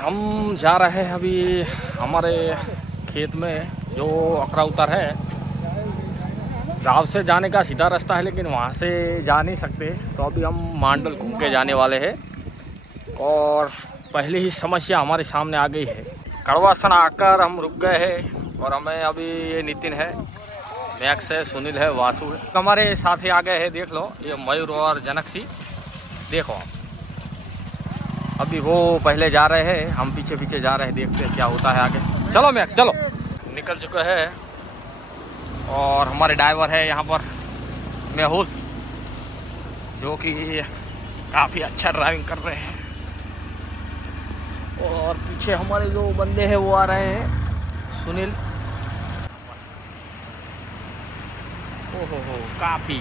हम जा रहे हैं अभी हमारे खेत में जो अकरा उतर है। गांव से जाने का सीधा रास्ता है, लेकिन वहाँ से जा नहीं सकते, तो अभी हम मांडल घूम के जाने वाले हैं। और पहले ही समस्या हमारे सामने आ गई है। कड़वासन आकर हम रुक गए हैं और हमें अभी ये नितिन है, मैक्स है, सुनील है, वासु है, हमारे साथ ही आ गए हैं। देख लो, ये मयूर और जनक सी देखो आप। अभी वो पहले जा रहे हैं, हम पीछे पीछे जा रहे हैं, देखते हैं क्या होता है आगे। चलो मैक्स चलो। निकल चुके हैं और हमारे ड्राइवर है यहाँ पर मेहुल, जो कि काफ़ी अच्छा ड्राइविंग कर रहे हैं। और पीछे हमारे जो बंदे हैं वो आ रहे हैं, सुनील। ओहो काफ़ी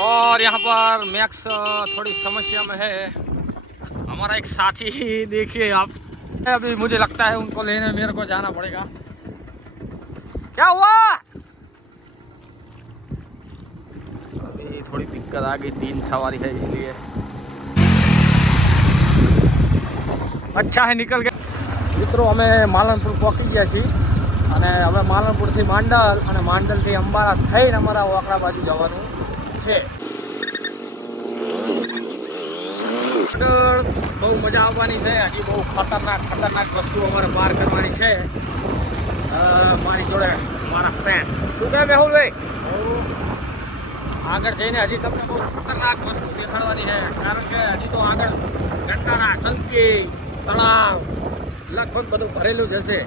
और यहाँ पर मैक्स थोड़ी समस्या में है। हमारा एक साथी देखिए आप, अभी मुझे लगता है उनको लेने मेरे को जाना पड़ेगा। क्या हुआ? अभी थोड़ी दिक्कत आ गई, 3 सवारी है इसलिए। अच्छा है निकल गए मित्रों। हमें मालनपुर पहुँची ગયા છીએ અને હવે માલનપુરથી માંડલ અને માંડલથી અંબાલા થઈને અમારા વાકડા બાજુ જવાનું છે। બહુ મજા આવવાની છે। હજી બહુ ખતરનાક વસ્તુ અમારે પાર કરવાની છે। મારી જોડે મારા ફ્રેન્ડ શું કહે મેહુલભાઈ, આગળ જઈને હજી તમને બહુ ખતરનાક વસ્તુ દેખાડવાની છે। કારણ કે હજી તો આગળ ઘંટાના સંકી તળાવ લગભગ બધું ભરેલું જ હશે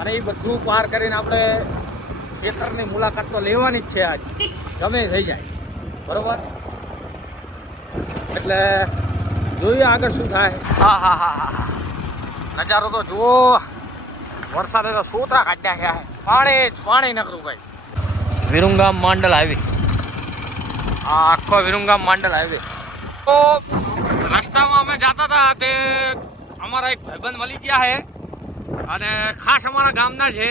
અને એ બધું પાર કરીને આપણે ખેતરની મુલાકાત તો લેવાની જ છે આજ, ગમે થઈ જાય બરાબર। એટલે જોઈએ આગળ શું થાય। હા નજારો તો જુઓ, વરસાદે તો સોતરા કાઢ્યા છે, પાણી નકરું ભાઈ। વિરુંગામ માંડલ હાઈવે, આ આખો વિરુંગામ માંડલ હાઈવે। તો રસ્તામાં અમે જતા હતા તે અમારા એક ભાઈબંધ મળી ગયા છે અને ખાસ અમારા ગામના છે।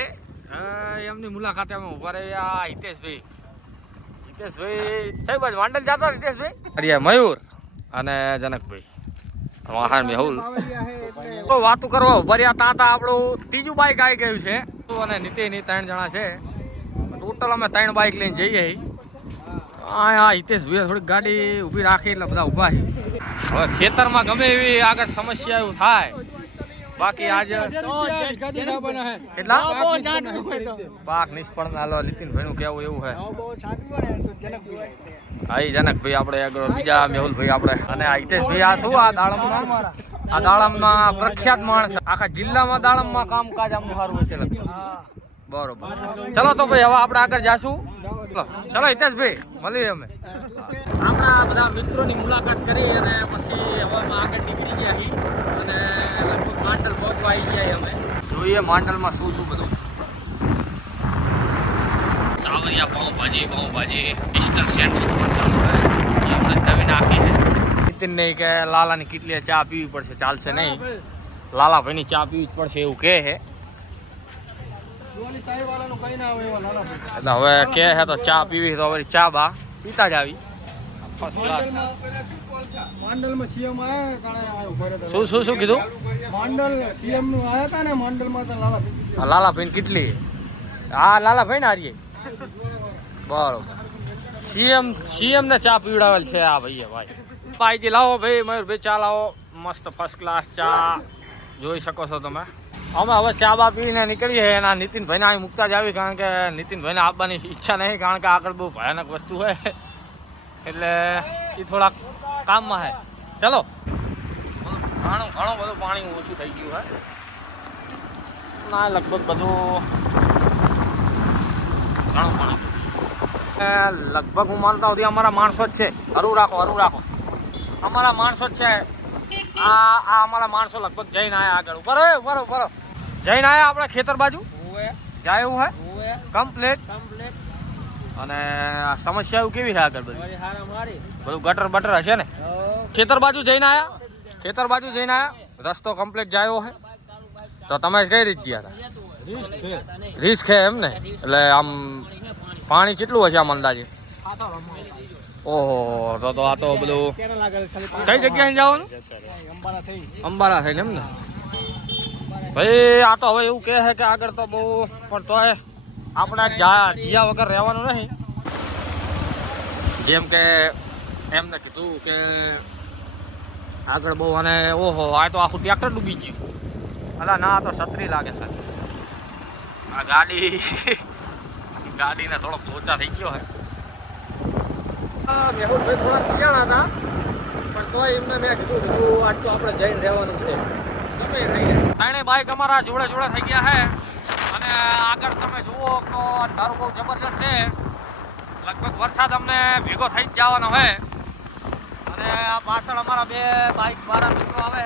એમની મુલાકાતે અમે ઉભા રહ્યા। હિતેશભાઈ સાહેબ માંડલ જતા હિતેશભાઈ, અરે મયુર અને જનકભાઈ વાહન મેહુલ તો વાતું કરવા ઉભા રહ્યા ત્યાં આપણું ત્રીજું બાઇક આવી ગયું છે અને નીતિની 3 જણા છે। ટોટલ અમે 3 બાઇક લઈને જઈએ। હા હિતેશભાઈ થોડીક ગાડી ઊભી રાખી એટલે બધા ઊભા છે। હવે ખેતરમાં ગમે એવી આગળ સમસ્યા એવું થાય, બાકી આજે કેટલા પાક નિષ્ફળ ના લો નીતિનભાઈ નું કેવું એવું છે। હા જનકભાઈ આપણે આગળ બીજા મેહુલભાઈ આપણે અને હિતેશભાઈ આ શું આ દાડમમાં પ્રખ્યાત માણસ, આખા જિલ્લામાં દાડમમાં કામકાજ આમનું સારું હશે બરોબર। ચલો તો ભાઈ હવે આપણે આગળ જાશું। ચલો હિતેશભાઈ મળીએ અમે। આપણા બધા મિત્રોની મુલાકાત કરી અને પછી હવે આગળ નીકળી ગયા છીએ અને લગભગ માંડલ પહોંચવા આવી ગયા અમે। જોઈએ માંડલમાં શું બધું। સાવરિયા પાઉંભાજી ઈસ્ટર્ન સેન્ડવિચ પણ ચાલુ છે, આપણે નવી નાખી છે। નીતિન નહીં કે લાલાની કેટલી ચા પીવી પડશે, ચાલશે નહીં, લાલાભાઈની ચા પીવી જ પડશે એવું કહે છે। એટલે હવે કે છે તો ચા પીવી તો હવે ચા બા પીતા જ આવી ફર્સ્ટ ક્લાસ। શું કીધું? માંડલ સીએમ નું આયા હતા ને, માંડલમાં તો લાલાભાઈ કેટલી? હા લાલાભાઈ ને હારીએ બરોબર। સીએમ ને ચા પીવડાવેલ છે આ ભાઈ લાવો ભાઈ મયુરભાઈ ચા લાવો, મસ્ત ફર્સ્ટ ક્લાસ ચા જોઈ શકો છો તમે। અમે હવે ચા બા પીને નીકળીએ એના નીતિનભાઈને અહીં મૂકતા જ આવી, કારણ કે નીતિનભાઈને આપવાની ઈચ્છા નહીં, કારણ કે આગળ બહુ ભયાનક વસ્તુ હોય એટલે એ થોડાક કામમાં છે। ચલો ઘણું બધું પાણી ઓછું થઈ ગયું હોય ના, લગભગ બધું ઘણું પાણી લગભગ હું માનતા સુધી અમારા માણસો જ છે। હરું રાખો અમારા માણસો જ છે। આ અમારા માણસો લગભગ જઈને આયા આગળ। બરો જઈને આયા આપણે ખેતર બાજુ ઓએ જાય એવું હે ઓએ કમ્પ્લીટ. કમ્પ્લીટ અને આ સમસ્યા કેવી છે આગળ બધી? મારી હારા મારી બધું ગટર બટર હશે ને? ખેતર બાજુ જઈને આયા? ખેતર બાજુ જઈને આયા? રસ્તો કમ્પ્લીટ જાયો હે? તો તમે કઈ રીતે ગયા હતા? રિસ્ક છે એમ ને? એટલે આમ પાણી કેટલું હશે આમ અંદાજે? ઓહો, તો આ તો બધું કઈ જગ્યાએ જવાનું? અંબારા થઈને એમ ને? ભાઈ આ તો હવે એવું કહે છે કે આગળ તો બહુ પણ તોય આપણે જીયા વગર રહેવાનું નહીં. જેમ કે એમને કીધું કે આગળ બહુ અને ઓહો આ તો આખું ટ્રેક્ટર ડૂબી ગયું. અલા ના તો છત્રી લાગે છે. આ ગાડીને થોડોક લોચા થઈ ગયો હે. મેહુલભાઈ થોડા પીજાણા હતા પણ તોય એમને મેં કીધું આજ તો આપણે જઈને રહેવાનું છે. ત્રણે બાઈક અમારા જોડે જોડે થઈ ગયા છે અને આગળ તમે જુઓ તો અંધારું બહુ જબરજસ્ત છે. લગભગ વરસાદ અમને ભેગો થઈ જ જવાનો હોય અને આ પાછળ અમારા બે બાઈક વાળા મિત્રો આવે.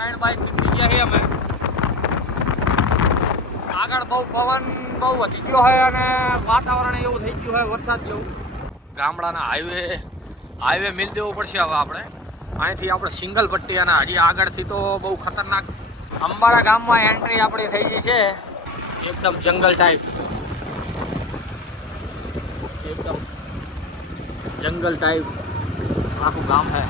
ત્રણ બાઈક નીકળી ગયા છીએ અમે. આગળ બહુ પવન બહુ વધી ગયો હોય અને વાતાવરણ એવું થઈ ગયું હોય વરસાદ જેવું. ગામડાના હાઈવે મિલ દેવું પડશે હવે આપણે. અહીંથી આપણે સિંગલ પટ્ટી અને હજી આગળથી તો બહુ ખતરનાક. અંબારા ગામમાં એન્ટ્રી આપણી થઈ ગઈ છે. એકદમ જંગલ ટાઈપ, એકદમ જંગલ ટાઈપ આખું ગામ છે.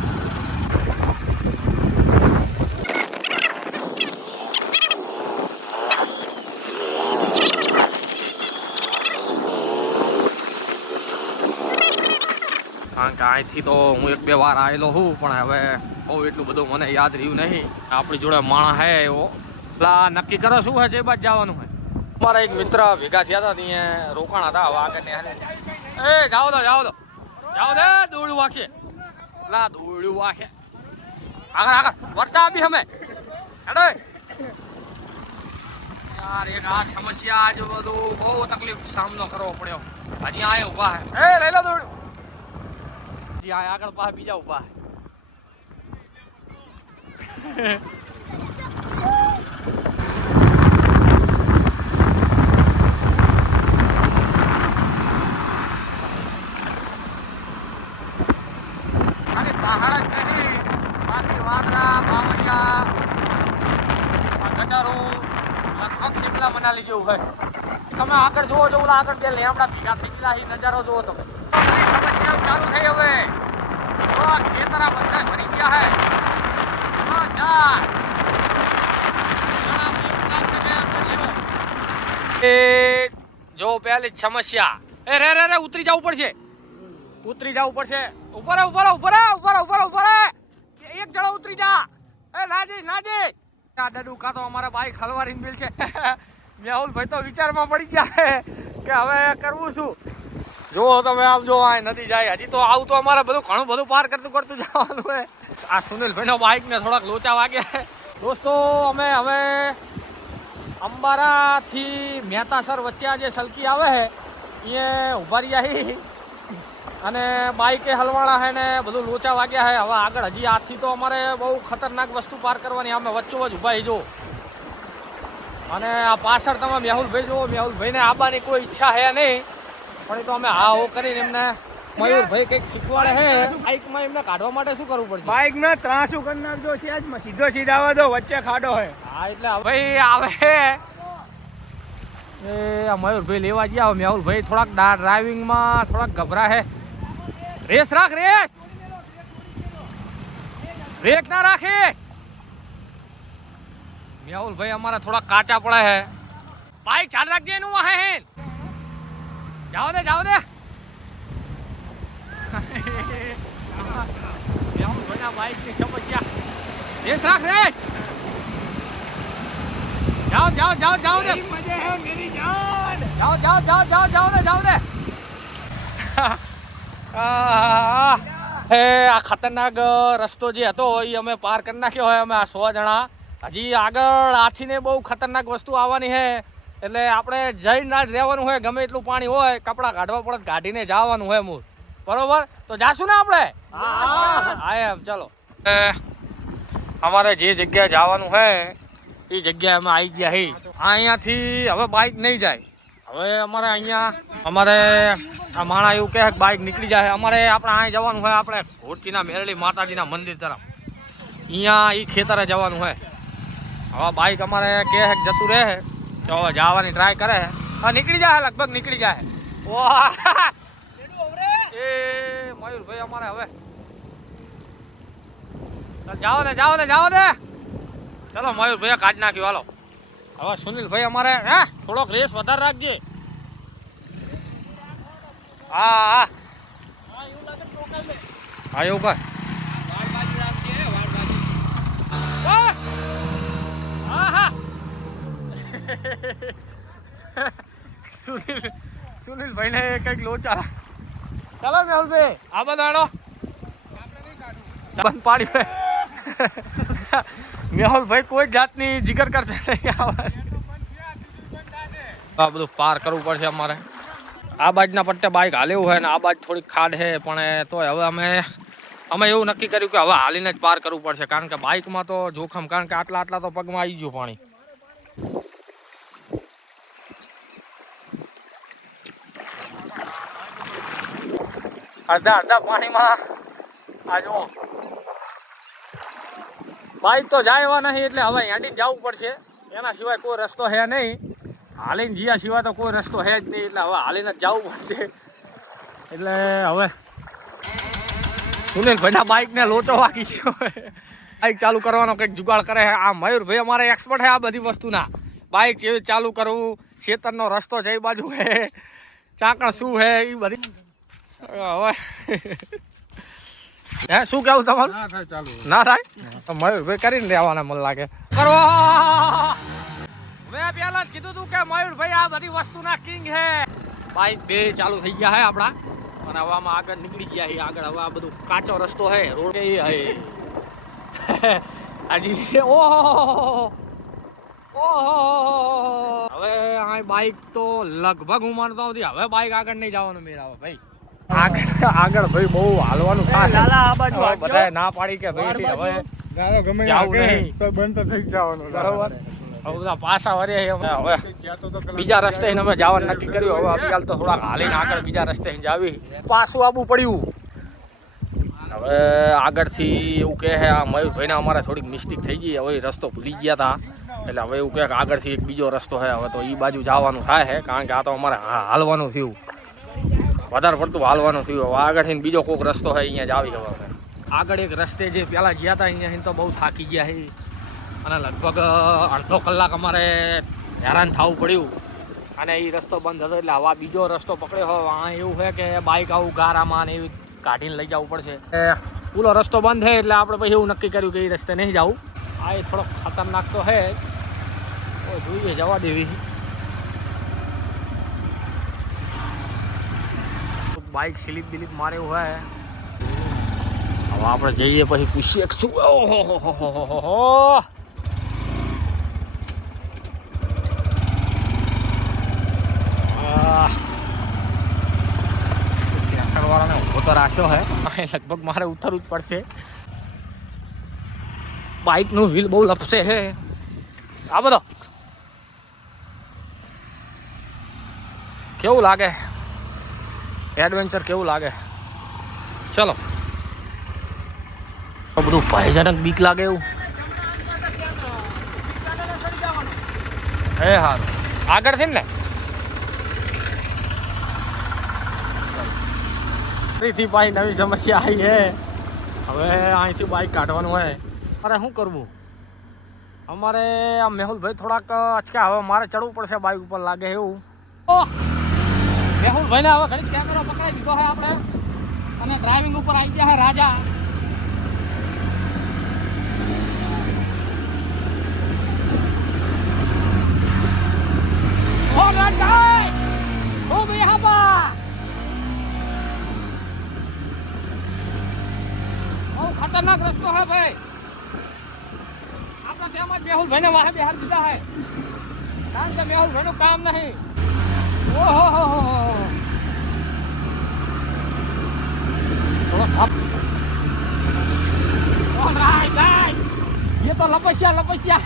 કારણ કે અહીંથી તો હું એક બે વાર આવેલો છું પણ હવે બહુ એટલું બધું મને યાદ રહ્યું નહીં. આપણી જોડે માણસ હે એવો. પેલા નક્કી કરો શું હોય છે એ બાદ જવાનું હોય. મારા એક મિત્ર ભેગા થયા હતા ત્યાં રોકાણ હતા. હવે આગળ એ જાઓ દો દે દોડું વાગશે. પેલા દોડું વાગશે આગળ વર્તા આપી અમે હેડો યાર. એક આ સમસ્યા આજ બધું બહુ તકલીફ સામનો કરવો પડ્યો. હજી આ ઉભા હે લઈ લો દોડું. આગળ પાસે બીજા ઉભા ખાલી પહાડ જ નહીં, બાકી વાદળા બાવળિયા ગટરો લગભગ શિમલા મનાલી જેવું હોય. તમે આગળ જુઓ છો ઓલા આગળ બે લેમડા ભેગા થઈ ગયેલા નજારો જુઓ તમે. સમસ્યાઓ ચાલુ થઈ હવે. ખેતરા બધા ભરી ગયા હે. જો પહેલી જ સમસ્યા રે ઉતરી જવું પડશે. ઉપર એક જણો ઉતરી જા. નાજી આ ડડુ કા તો અમારા બાઈક હલવારી મિલ છે. મેહુલભાઈ તો વિચારમાં પડી ગયા કે હવે કરવું શું. જો તમે આમ જો આ નદી જાય. હજી તો આવું તો અમારે ઘણું બધું પાર કરતું જવાનું હોય. આ સુનિલભાઈનો બાઇકને થોડાક લોચા વાગ્યા. દોસ્તો અમે હવે અંબારાથી મહેતાસર વચ્ચે આ જે સલકી આવે છે એ ઉભા રહ્યા અને બાઇકે હલવાળા છે ને બધું લોચા વાગ્યા છે. હવે આગળ હજી આથી તો અમારે બહુ ખતરનાક વસ્તુ પાર કરવાની. અમે વચ્ચોવચ ઉભા જો અને આ પાછળ તમે મેહુલભાઈ જુઓ. મેહુલભાઈને આવવાની કોઈ ઈચ્છા છે નહીં પણ એ તો અમે હા હો કરીને એમને મયુરભાઈ કંઈક શીખવાડે છે. બાઇકમાં એમને કાઢવા માટે શું કરવું પડશે? બાઇક ને ત્રાસું કરી નાખજો. સેજમાં સીધા આવવા દો, વચ્ચે ખાડો હે. હા એટલે ભાઈ આવે એ મયુરભાઈ લેવા ગયા. મેહુલભાઈ થોડાક ડ્રાઇવિંગમાં થોડાક ગભરા છે. રેસ રાખ બ્રેક ના રાખે. મેહુલભાઈ અમારા થોડા કાચા પડે છે. બાઇક ચાલુ રાખજે એનું હે. જાઓ દે મેહુલભાઈના બાઇકની સમસ્યા. રેસ રાખ રે. જાઓ રે. મજા હે મેરી જાન. જાઓ રે. આ ખતરનાક રસ્તો જે હતો એ અમે પાર કરી નાખ્યો હોય. અમે આ 100 જણા. હજી આગળ હાથીને બહુ ખતરનાક વસ્તુ આવવાની છે એટલે આપણે જઈને જ રહેવાનું હોય. ગમે એટલું પાણી હોય કપડાં કાઢવા પડે કાઢીને જવાનું હોય. બરોબર તો જાશું ને આપણે હા એમ ચલો અમારે જે જગ્યાએ જવાનું છે એ જગ્યાએ અમે આવી ગયા હી અહીંયાથી હવે બાઇક નહીં જાય હવે અમારે અહીંયા અમારે આ માણા એવું કહે કે બાઇક નીકળી જાય અમારે આપણે અહીં જવાનું હોય આપણે ઘોટકીના મેરડી માતાજીના મંદિર તરફ અહીંયા એ ખેતરે જવાનું હોય હવે બાઇક અમારે કહે જતું રહે તો હવે જવાની ટ્રાય કરે હા નીકળી જાય લગભગ નીકળી જાય એ મયુરભાઈ અમારે હવે જાઓ ને ચલો મયુરભાઈ કાઢ નાખ્યું હાલો હવે સુનિલભાઈ અમારે હે થોડોક રેસ વધારે રાખજે હા એવું કર સુનિલભાઈ ને કઈક લોચા ચાલો મેહુલભાઈ આ બધા બંધ પાડી મેહુલભાઈ કોઈ જાતની જીગર કરતા નહીં આ બધું પાર કરવું પડશે અમારે આ બાજુના પટ્ટે બાઇક હાલેવું હોય ને આ બાજુ થોડીક ખાડ છે પણ તોય હવે અમે એવું નક્કી કર્યું કે હવે હાલીને જ પાર કરવું પડશે કારણ કે બાઇકમાં તો જોખમ કારણ કે આટલા તો પગમાં આવી ગયું પાણી અડધા પાણીમાં આ જો બાઇક તો જાય એવા નહીં એટલે હવે હેડી જવું પડશે એના સિવાય કોઈ રસ્તો હે નહીં હાલીને જીયા સિવાય તો કોઈ રસ્તો હે જ નહીં એટલે હવે હાલીને જ જવું પડશે એટલે હવે સુનિલભાઈના બાઇકને લોચો વાગી ગયો બાઇક ચાલુ કરવાનો કંઈક જુગાડ કરે છે આ મયુરભાઈ અમારે એક્સપર્ટ છે આ બધી વસ્તુના બાઇક જેવી ચાલુ કરવું ખેતરનો રસ્તો છે એ બાજુ હે ચાકણ શું હે એ બધી હવે હે શું કેવું તમારું ના થાય તો મયુરભાઈ કરીને રહેવાના મને લાગે કરો મેં પહેલા જ કીધું તું કે મયુરભાઈ આ બધી વસ્તુના કિંગ હે બાઇક બે ચાલુ થઈ ગયા હે આપણા અને હવે આમાં આગળ નીકળી ગયા છે આગળ હવે આ બધું કાચો રસ્તો હે રોડ હે હજી ઓહો હવે આ બાઇક તો લગભગ હું માનતો નથી હવે બાઇક આગળ નહીં જવાનું મેળ આવે ભાઈ આગળ ભાઈ બહુ હાલવાનું થાય બધા ના પાડી કે ભાઈ હવે જાવું નહીં તો બંધ તો થઈ જવાનું બરોબર હવે બધા પાછા વરે હવે બીજા રસ્તે અમે જવાનું નક્કી કર્યું હવે અત્યારે તો થોડાક હાલીને આગળ બીજા રસ્તે જાવી પાછું આવવું પડ્યું હવે આગળથી એવું કહે છે આ મયુરભાઈને અમારે થોડીક મિસ્ટેક થઈ ગઈ હવે રસ્તો ભૂલી ગયા હતા એટલે હવે એવું કહે કે આગળથી એક બીજો રસ્તો છે હવે તો એ બાજુ જવાનું થાય છે કારણ કે આ તો અમારે હાલવાનું થયું વધારે પડતું હાલવાનું થયું હવે આગળથી બીજો કોઈક રસ્તો છે અહીંયા જ આવી હવે આગળ એક રસ્તે જે પહેલાં ગયા હતા અહીંયાથી તો બહુ થાકી ગયા છે અને લગભગ અડધો કલાક અમારે હેરાન થવું પડ્યું અને એ રસ્તો બંધ હતો એટલે હવે બીજો રસ્તો પકડ્યો હોય આ એવું છે કે બાઇક આવું ગારામાં ને એવી કાઢીને લઈ જવું પડશે પૂરો રસ્તો બંધ છે એટલે આપણે પછી એવું નક્કી કર્યું કે એ રસ્તે નહીં જવું આ એ થોડોક ખતરનાક તો છે જોઈએ જવા દેવી બાઇક સ્લીપ બિલીપ મારે એવું હોય હવે આપણે જઈએ પછી પૂછીએ શું ઓહો વાળાને ઉભો તો રાખ્યો હે લગભગ મારે ઉતરવું જ પડશે બાઇકનું વ્હીલ બહુ લપસે છે આ બધો કેવું લાગે એડવેન્ચર કેવું લાગે ચલો બધું ભયજનક બીક લાગે એવું હે હારું આગળથી ને ફરીથી ભાઈ નવી સમસ્યા આવી હે હવે અહીંથી બાઇક કાઢવાનું હોય અરે શું કરવું અમારે આ મેહુલભાઈ થોડાક અચકા હવે મારે ચડવું પડશે બાઇક ઉપર લાગે એવું મેહુલભાઈને હવે ઘણી કેમેરો પકડાઈ દીધો છે આપણે અને ડ્રાઇવિંગ ઉપર આવી ગયા છે રાજા खतरनाक रस्तो है भाई आपका क्या मत मेहुल भाई ने वहां बिहार दिया है કારણ કે મેहुल ભાઈ નું કામ નહીં ઓહો ये तो लपसिया लपसिया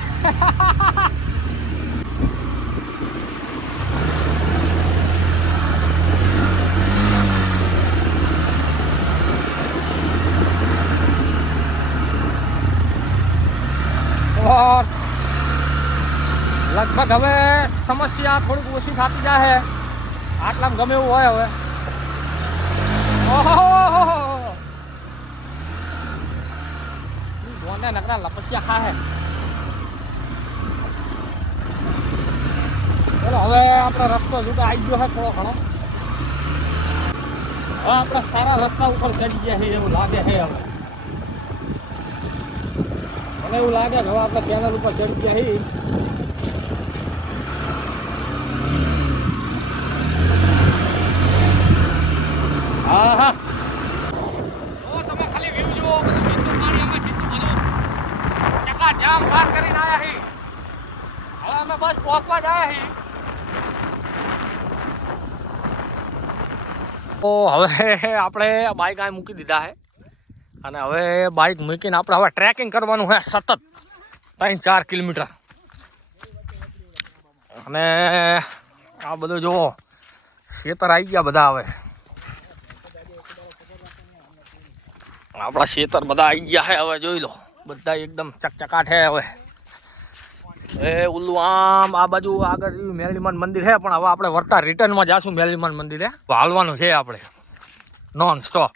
और लगभग હવે સમસ્યા થોડીક ઓછી થતી જાય આટલામાં ગમે એવું હોય હવે ઓહો કોને નકરા લપસિયા ખા હે ચલો હવે આપણે રસ્તો જુદા આવી ગયો છે થોડો ઘણો હવે આપણે સારા રસ્તા ઉપર ચડી ગયા છે એવું લાગે છે હવે મને એવું લાગે કે હવે આપણે ચેનલ ઉપર ચડી ગયા છીએ હા હા તમે ખાલી વ્યૂ જુઓ બધું ચિત્તું પાણી અમે ચિત્તું બધું ચકા જામ પાર કરીને આવ્યા છીએ હવે અમે બસ પહોંચવા જ આવ્યા છીએ તો હવે આપણે બાઇક અહીં મૂકી દીધા છે અને હવે બાઇક મૂકીને આપણે હવે ટ્રેકિંગ કરવાનું છે સતત 3-4 કિલોમીટર અને આ બધું જુઓ ખેતર આવી ગયા બધા હવે આપણા ખેતર બધા આવી ગયા છે હવે જોઈ લો બધા એકદમ ચકચકાટ છે હવે એ ઓલું આમ આ બાજુ આગળ મેલીમાન મંદિર છે પણ હવે આપણે વળતા રિટર્નમાં જાશું મેલીમાન મંદિરે હાલવાનું છે આપણે નોન સ્ટોપ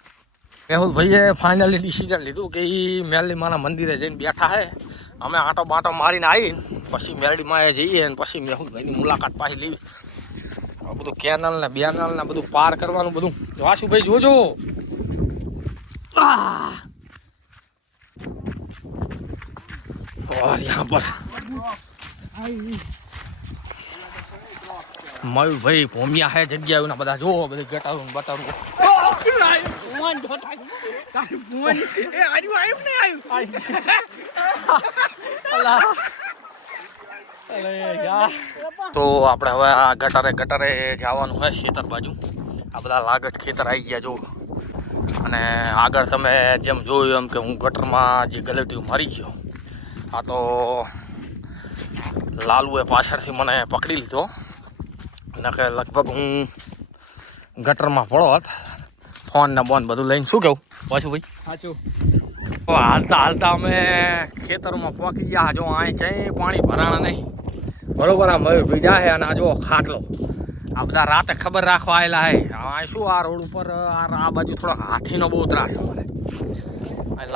મેહુલભાઈએ ફાઇનલી ડિસિઝન લીધું કે એ મેલીમાના મંદિરે જઈને બેઠા છે અમે આંટો બાંટો મારીને આવી પછી મેરડીમાં જઈએ અને પછી મેહુલભાઈની મુલાકાત પાછી લેવી બધું કેનલ ને બેનલ ને બધું પાર કરવાનું બધું વાસુભાઈ જોજો और यहाँ पर મયુરભાઈ ભોમિયા હે જગ્યા બધા જોવો બધી ગટારું બટારું તો આપણે હવે આ ગટરે જવાનું હોય ખેતર બાજુ આ બધા લાગટ ખેતર આવી ગયા જો અને આગળ તમે જેમ જોયું એમ કે હું ગટરમાં જે ગલેટીઓ મારી ગયો આ તો લાલુએ પાછળથી મને પકડી લીધો અને કે લગભગ હું ગટરમાં પડોત ફોન ને બોન બધું લઈને શું કહું પાછું ભાઈ સાચું હાલતા હાલતા અમે ખેતરમાં પહોંચી ગયા જો અહીં ચઈ પાણી ભરાણા નહીં બરોબર આ મયુરભાઈ જાય અને આ જો ખાટલો આ બધા રાતે ખબર રાખવા આવેલા હે આ શું આ રોડ ઉપર આ બાજુ થોડો હાથીનો બહુ ત્રાસ અમારે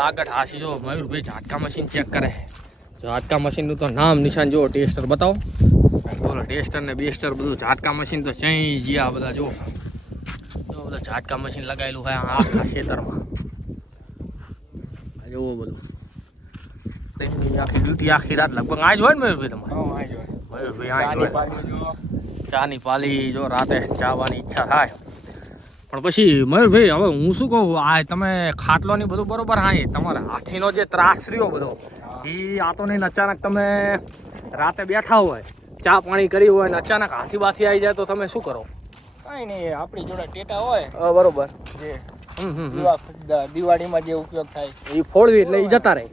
લાગટ હાથી જો મયુરભાઈ ઝાટકા મશીન ચેક કરે ઝાટકા મશીનનું તો નામ નિશાન જો ટેસ્ટર બતાવો બોલો ટેસ્ટર ને બેસ્ટર બધું ઝાટકા મશીન તો ચઈ જ્યાં બધા જો બધા ઝાટકા મશીન લગાવેલું હોય આખા ખેતરમાં જોવો બધું આખી ડ્યુટી આખી રાત લગભગ આ જ હોય ને મયુરભાઈ તમારે મયુરભાઈ ચાની પાલી જો રાતે ચાવાની ઈચ્છા થાય પણ પછી મયુરભાઈ હવે હું શું કહું આ તમે ખાટલોની બધું બરોબર હા તમારે હાથીનો જે ત્રાસ રહ્યો બધો એ આ તો નહીં અચાનક તમે રાતે બેઠા હોય ચા પાણી કરી હોય ને અચાનક હાથી બાથી આવી જાય તો તમે શું કરો કઈ નહીં આપણી જોડે ટેટા હોય બરોબર જે દિવાળીમાં જે ઉપયોગ થાય એ ફોડવી એટલે એ જતા રહે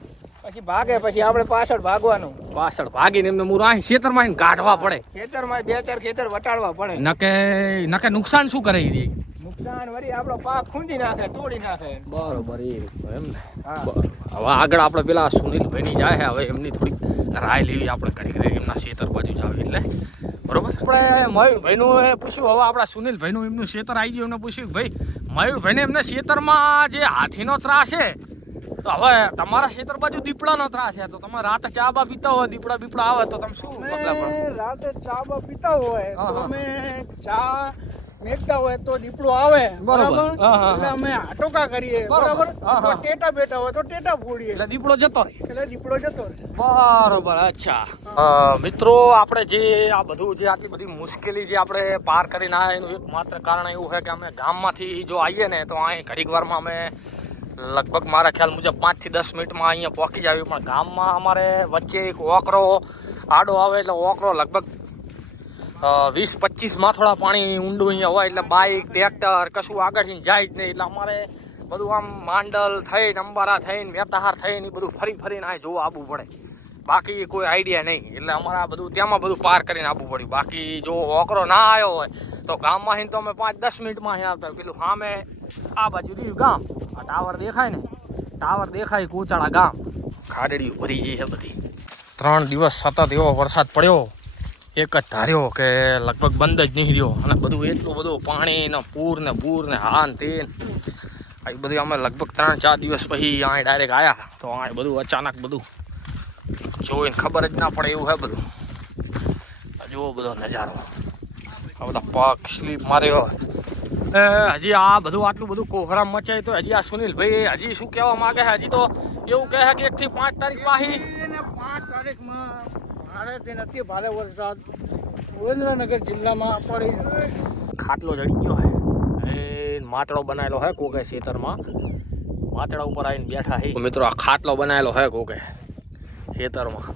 પછી ભાગે પછી આપણે પાછળ ભાગવાનું પાછળ ભાગીને એમને મૂળ અહીં ખેતરમાં કાઢવા પડે ખેતરમાં 2-4 ખેતર વટાડવા પડે નકે નુકસાન શું કરે એ નુકસાન વળી આપણો પાક ખૂંદી નાખે તોડી નાખે બરોબર એ એમ ને હવે આગળ આપણે પેલા સુનિલભાઈની જાય હવે એમની થોડીક રાય લેવી આપણે કરી એમના ખેતર બાજુ જાવ એટલે બરોબર આપણે મયુરભાઈનું પૂછ્યું હવે આપણા સુનિલભાઈનું એમનું ખેતર આવી ગયું એમને પૂછ્યું ભાઈ મયુરભાઈને એમને ખેતરમાં જે હાથીનો ત્રાસ છે તો હવે તમારા ખેતર બાજુ દીપડાનો ત્રાસ છે તો તમે રાતે ચા બા પીતા હોય દીપડા આવે તો તમે શું મતલબ રાતે ચા બા પીતા હોય તો અમે ચા મેકતા હોય તો દીપડો આવે બરાબર એટલે અમે આટોકા કરીએ બરાબર તો ટેટા બેટા હોય તો ટેટા ફોડીએ એટલે દીપડો જતો રહે બરોબર અચ્છા મિત્રો આપણે જે આ બધું જે આટલી બધી મુશ્કેલી જે આપણે પાર કરીને આવ્યા એનું એકમાત્ર કારણ એવું છે કે અમે ગામમાંથી જો આવીએ ને તો અહીં ઘડીક વારમાં અમે લગભગ મારા ખ્યાલ મુજબ 5 થી 10 મિનિટમાં અહીંયા પહોંચી જાવી પણ ગામમાં અમારે વચ્ચે એક ઓકરો આડો આવે એટલે ઓકરો લગભગ 20-25 માથોડા પાણી ઊંડું અહીંયા હોય એટલે બાઇક ટ્રેક્ટર કશું આગળથી જાય જ નહીં એટલે અમારે બધું આમ માંડલ થઈને અંબારા થઈને મેતાહાર થઈને એ બધું ફરી ફરીને આ જોવા આવવું પડે. બાકી કોઈ આઈડિયા નહીં, એટલે અમારે આ બધું ત્યાંમાં બધું પાર કરીને આવવું પડ્યું. બાકી જો ઓકરો ના આવ્યો હોય તો ગામમાં તો અમે 5-10 મિનિટમાં અહીં આવતા. પેલું સામે આ બાજુ રહ્યું ગામ, આ ટાવર દેખાય ને, ટાવર દેખાય કોચાળા ગામ. ખાડડીઓ ભરી ગઈ છે બધી. 3 દિવસ સતત એવો વરસાદ પડ્યો એક જ ધાર્યો કે લગભગ બંધ જ નહીં રહ્યો. અને બધું એટલું બધું પાણી ને પૂર ને બૂર ને હાન તેન આ બધું અમે લગભગ 3-4 દિવસ પછી અહીં ડાયરેક્ટ આવ્યા. તો અહીં બધું અચાનક બધું જોઈને ખબર જ ના પડે એવું છે બધું. જુઓ બધો નજારો, આ બધા પગ સ્લીપ માર્યો. હજી આ બધું આટલું બધું કોહરામ મચાય તો હજી આ સુનિલભાઈ હજી શું કહેવા માંગે છે? હજી તો એવું કહે છે કે 1 થી 5 તારીખ પાહી 5 તારીખમાં ભારે નથી ભારે વરસાદ સુરેન્દ્રનગર જિલ્લામાં પડી. ખાટલો જડી ગયો હે એ માટડો બનાવેલો હે કોકે ખેતરમાં. માટડા ઉપર આવીને બેઠા હે મિત્રો. આ ખાટલો બનાવેલો હે કોકે ખેતરમાં.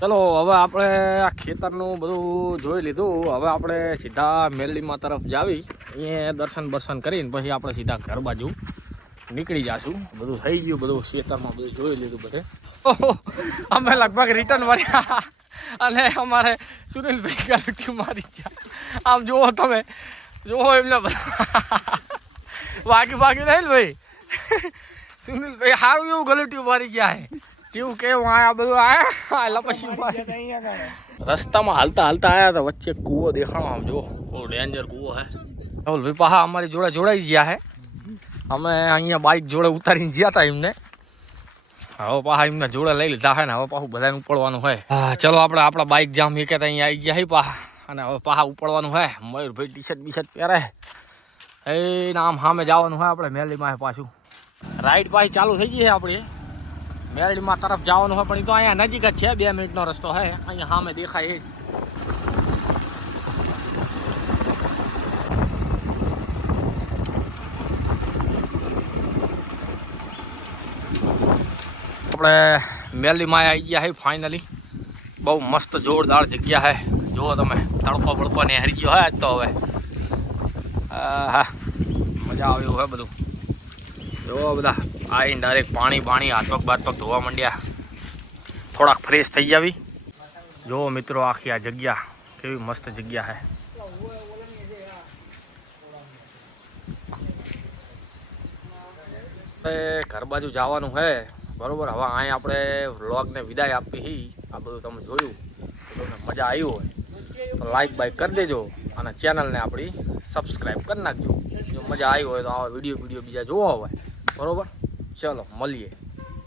ચલો હવે આપણે આ ખેતરનું બધું જોઈ લીધું. હવે આપણે સીધા મેરડીમાં તરફ જાવી. અહીંયા દર્શન બર્શન કરીને પછી આપણે સીધા ઘર બાજુ નીકળી જશું. બધું થઈ ગયું, બધું ખેતરમાં બધું જોઈ લીધું બધે. અમે લગભગ રિટર્ન વર્યા અને અમારે સુનિલભાઈ ગલટી મારી ગયા. આમ જુઓ તમે, જુઓ એમને વાગી નહીં ભાઈ. સુનિલભાઈ સારું એવું ગલટી મારી ગયા હે. કેવું કેવું આ બધું આયા લપસી રસ્તામાં હાલતા હાલતા આવ્યા તો વચ્ચે કૂવો દેખાણો. આમ જુઓ બહુ ડેન્જર કૂવો હે. ભાઈ પાહા અમારી જોડે જોડાઈ ગયા હે. અમે અહીંયા બાઇક જોડે ઉતારીને ગયા હતા એમને. હવે પાહા એમને જોડે લઈ લીધા હે ને હવે પાછું બધાને ઉપડવાનું હોય. હા ચલો આપણે આપણા બાઇક જામ એ કહેતા અહીંયા આવી ગયા હે પાહા. અને હવે પાહા ઉપડવાનું હોય. મયુરભાઈ ટી-શર્ટ બીશર્ટ પહેરે એ આમ સામે જવાનું હોય આપણે મેરડીમાં. પાછું રાઈડ પાછી ચાલુ થઈ ગઈ છે આપણી મેરડીમાં તરફ જવાનું હોય. પણ એ તો અહીંયા નજીક જ છે, 2 મિનિટનો રસ્તો છે. અહીંયા સામે દેખાય એ આપણે મેરડીમાં આવી ગયા છે ફાઇનલી. બહુ મસ્ત જોરદાર જગ્યા છે. જુઓ તમે, તડકો બળકો ને હરી ગયો હોય આજ તો. હવે હા મજા આવે એવું હોય બધું. જુઓ બધા આવીને ડાયરેક્ટ પાણી હાથ પગ ધોવા માંડ્યા. થોડાક ફ્રેશ થઈ જાવી. જુઓ મિત્રો આખી આ જગ્યા કેવી મસ્ત જગ્યા છે. ઘર બાજુ જવાનું છે બરોબર. હવે અહીં આપણે વ્લોગને વિદાય આપી. આ બધું તમે જોયું, તમને મજા આવી હોય તો લાઈક બાઈક કરી દેજો અને ચેનલને આપણી સબસ્ક્રાઈબ કરી નાખજો. જો મજા આવી હોય તો આવા વિડીયો બીજા જોવા હોય બરોબર. ચલો મળીએ.